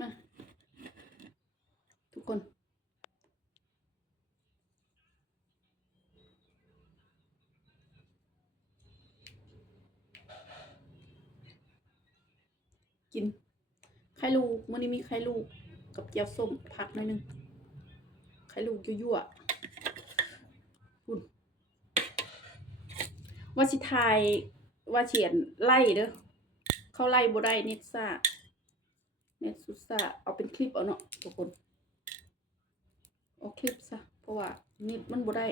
มา ทุกคน กิน ไข่ลูกมื้อนี้มีไข่ลูก กับเจียวส้มผักหน่อยนึง ไข่ลูกยั่วๆคุณว่าสิทายว่าเฉียนไล่เด้อเข้าไล่บ่ได้น็ตซ่า เน็ตสุดซ่าเอาเป็นคลิปเอาเนาะทุกคนเอาคลิปซะเพราะว่าเน็ตมันบ่ได้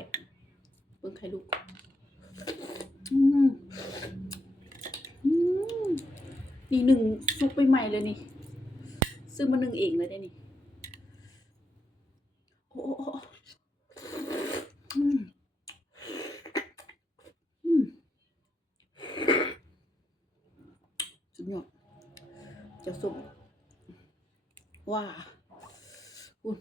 เบิ่งไข่ลูกอืมอืมนี่หนึ่งซุปไปใหม่เลยนี่ ซื้อมาหนึ่งเองเลยได้นี่โอ้โอ้อืมอืมสุดยอดจะส้ม ว้าอุ่น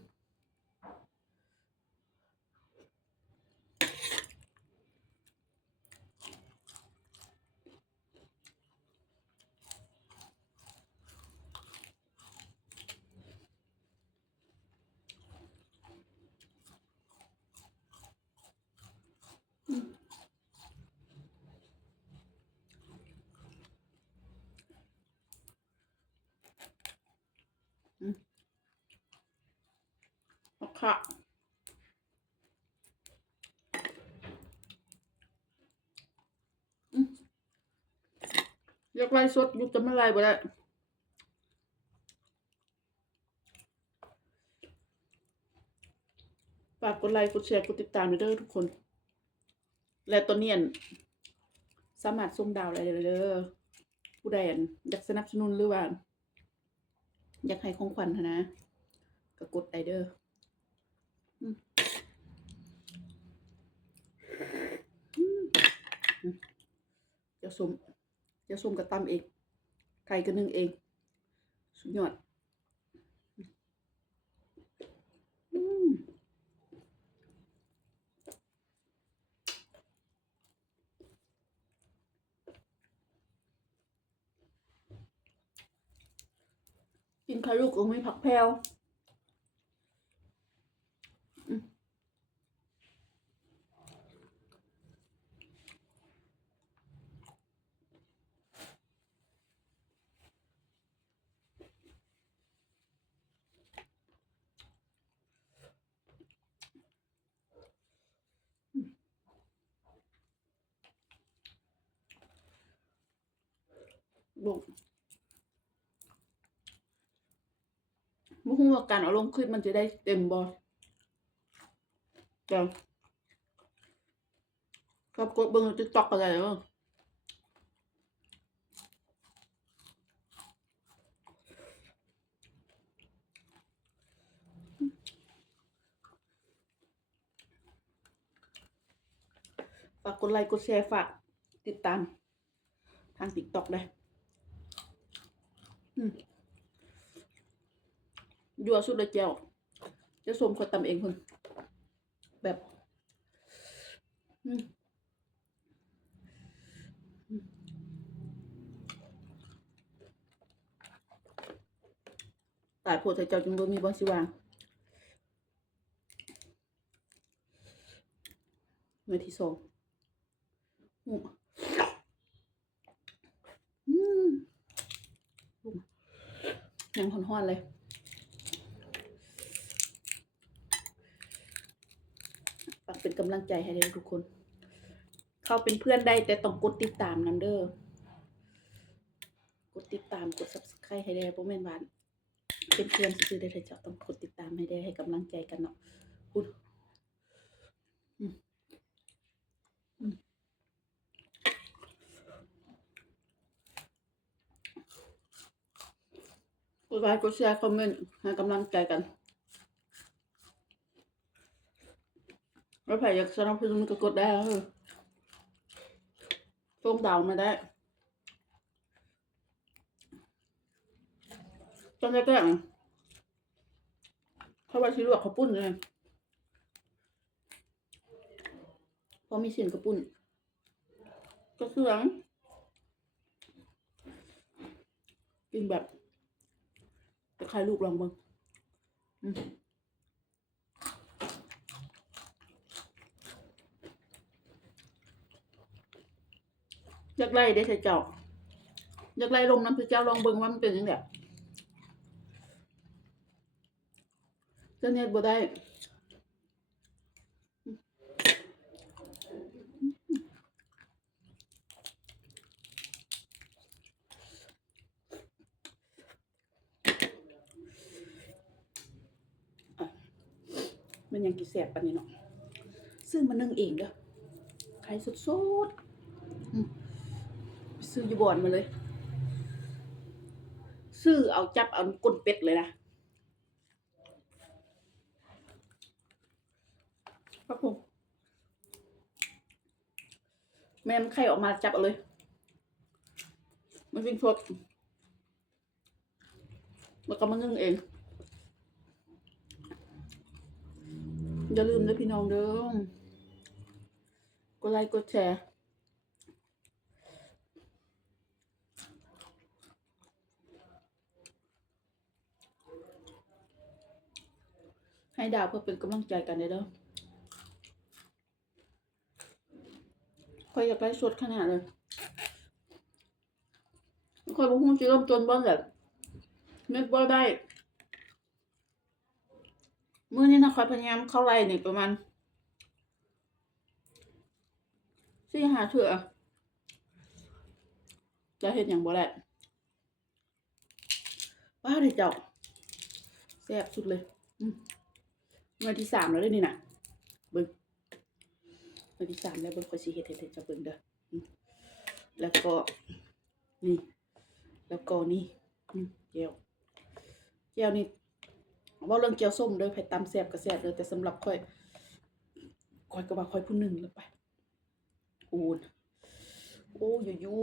มะขะอยากไล่สดยู่จะไม่ไล่บ่ได้ฝากกดไลค์กดแชร์กดติดตามเด้อทุกคน และตอนนี้อันสามารถส่งดาวอะไรเด้อผู้ใดอันอยากสนับสนุนหรือว่า อยากให้ของขวัญนนะก็กดไอเด้อมอืมอืมจะ สมจะสมกับตำเอง ไก่ก็นึ่งเอง สุดยอดอืมกินไข่ลูกก็ไม่ผักแพรวอืม ลูกบ่ฮู้ว่าการเอาลงคลิปมันจะได้เต็มบ่จ้ะครับกดเบิ่งใน TikTok ก็ได้เด้อฝากกดไลค์กดแชร์ฝากติดตามทาง TikTok ได้อืม ยัวสุดเลยเจ้าจะสมคนตำเองคนแบบตายโพดใส่เจ้าจึงบ่มีบ่สิวางเมื่อที่สองอืมอืมยังห่อนๆเลย ฝา กำลังใจให้เด้อทุกคน เข้าเป็นเพื่อนได้แต่ต้องกดติดตามนำเด้อกดติดตามกด subscribe ให้ได้บ่แม่นว่าเป็นเพื่อนซื่อได้เถอะเจ้าต้องกดติดตามให้ได้ให้กำลังใจกันเนาะพูดกดไลค์กดแชร์คอมเมนต์ให้กำลังใจกัน แล้วใครอยากสนับสนุนก็กดได้แล้วส่งดาวมาได้ตอนแรกๆเขาว่าชิลวกเขาปุ้นเลยพราะมีเสียงกระปุ้นก็เครื่องกินแบบจะใครลูกลองบิ่ง อืมอยากไล่ได้ใส่เจ้าอยากไล่ลงน้ำพริกเจ้าลองเบิ่งว่ามันเป็นยังไงเจะเน็ตบ่ได้มันยังกี่แสบปานนี้เนาะซื้อมานึ่งเองเด้อขายสดๆ ซื้อยูบ่อนมาเลย ซื้อเอาจับเอาก้นเป็ดเลยนะครับผมแม่มันไข่ออกมาจับเอาเลย มันเป็นพวกแล้วก็มานึ่งเอง อย่าลืมนะพี่น้องเด้อกดไลค์กดแชร์ ให้ดาวเพื่อเป็นกำลังใจกันเด้อคอยอยากไล่สดขนาดเลยคอยบอกว่าจะเริ่มต้นบ้านแบบเม็ดบ่ได้มื้อนี้นะคอยพยายามเข้าไล่นี่ประมาณสี่หาเถื่อจะเห็นอย่างบ่แหละว้าเดี๋ยวเจ้าแซ่บสุดเลย อืม วันที่สามแล้วเด้อนี่น่ะเบิ่งวันที่สามแล้วเบิ่งคอยสิเฮ็ดให้เจ้าเบิ่งเด้อแล้วก็นี่ แล้วก็นี่อืมแก้วแก้วนี่ว่าเรื่องเกี๊ยวส้มเด้อไผตำแซ่บก็แซ่บเด้อแต่สำหรับค่อยค่อยก็ว่าค่อยผู้หนึ่งแล้วไปอูนโอ้ยยู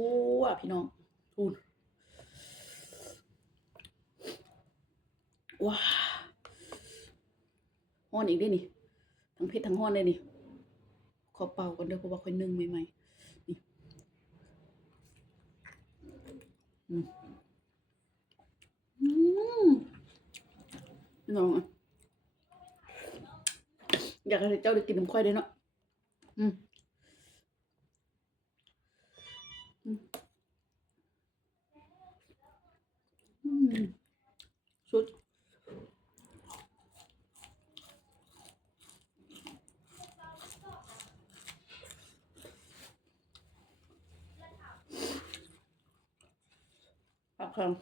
อะพี่น้องอูนว้า ฮ้อนอีกเด้นี่ทั้งเผ็ดทั้งฮ้อนเลยนี่ขอเป่าก่อนเด้อเพราะว่าค่อยนึ่งใหม่ๆนี่อืมอืมน้องอะอยากให้เจ้าได้กินน้ำค่อยด้วยเนาะอืมอืม ผักคำ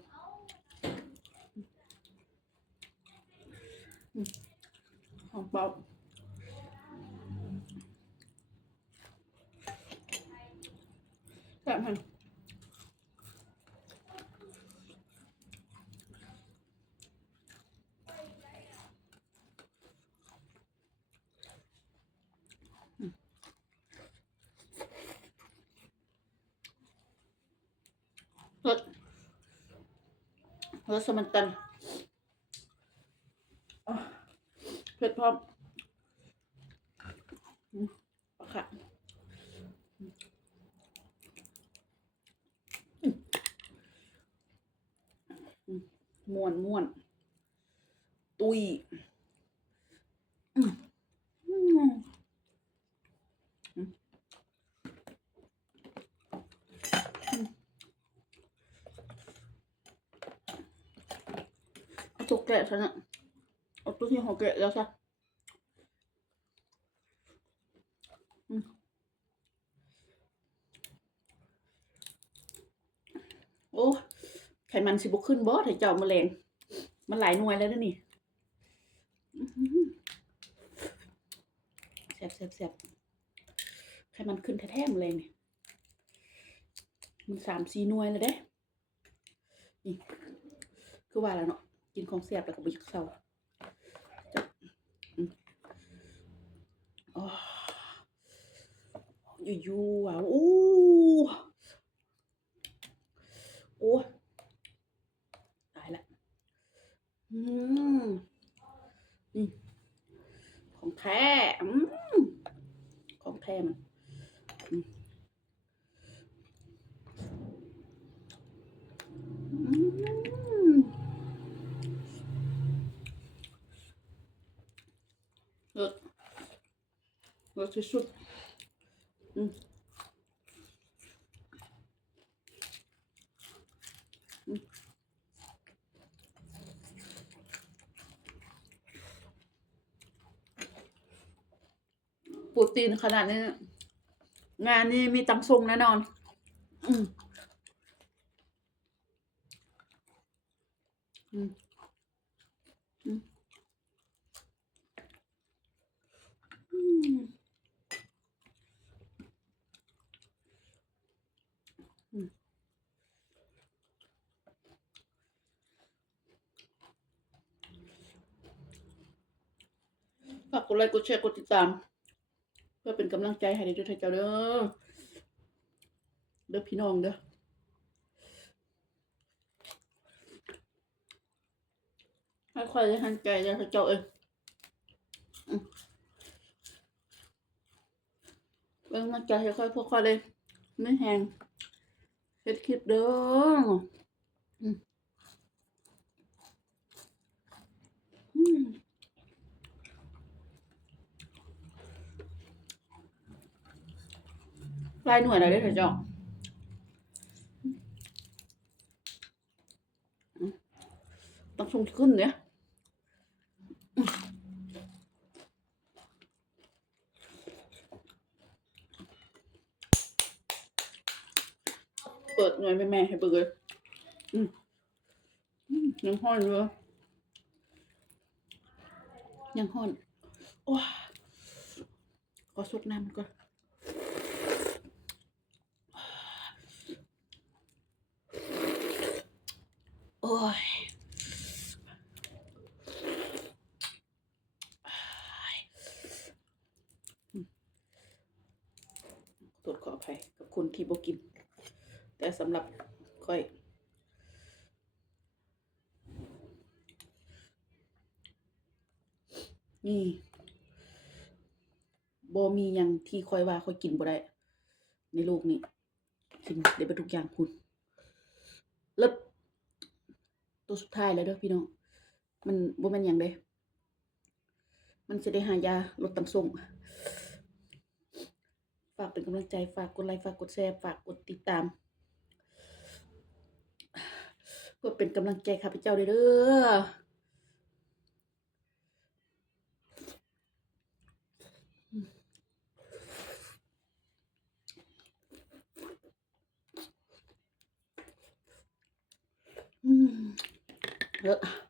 ของเปล่าแบบนั้นรส รสสมันตันเผ็ดพร้อมค่ะม่วนม่วน ตุยอืมอืมอืมอืม เอาตัวแกะซะนะเอาตัวที่หัวแกะแล้วซะโอ้ไขมันสิบุขึ้นบ่ถ้าเจ้าแมลงมันหลายหน่วยแล้วนี่แซ่บแซ่บแซ่บไขมันขึ้นแท้ๆแมลงนี่มันสามสี่หน่วยแล้วเด้นี่คือว่าแล้วเนาะ กินของแซ่บแล้วก็บ่อยกเศร้าจะอืมอ๋ออยู่ๆว่ะอู้โอ้ตายละอืมนี่ของแท้อืมของแท้มันอืมอืม ร สุดอืมอืมปรตีนขนาดนี้ งานนี้มีตังทรงแน่นอน อืมอืมอืม อืม อืมฝากกดไลค์กดแชร์กดติดตาม เพื่อเป็นกำลังใจให้ในด้วยเจ้าเด้อเด้อพี่น้องเด้อให้ค่อยๆเลยหันใจเลยเจ้าเอ้ยอืมเบิ่งมันใจค่อยพวกค่อยเลยไม่แห้งเฮ็ดคลิปเด้ออืมอืม ลายหน่วยอะไรได้เถอะจ้อืมต้องส่งขึ้นเนี่ยเปิดหน่วยแม่แม่ให้เบิกเลยอืมยังห้อนเลยยังห้อนโอ้ยขอสดน้ำก่อน ยอืมขอโทษขออภัยกับคนที่บกิน แต่สำหรับค่อยนี่บ่มีหยังที่ค่อยว่าค่อยกินบ่ได้ ในโลกนี้ กินได้เบ่ทุกอย่างคุณเลิศ ตัวสุดท้ายแล้วเด้อพี่น้อง มันบ่แม่นอย่างเด้มันจะได้หายาลดตังส่งฝากเป็นกำลังใจฝากกดไลค์ฝากกดแชร์ฝากกดติดตาม เพื่อเป็นกำลังใจข้าพเจ้าเด้อ Yeah.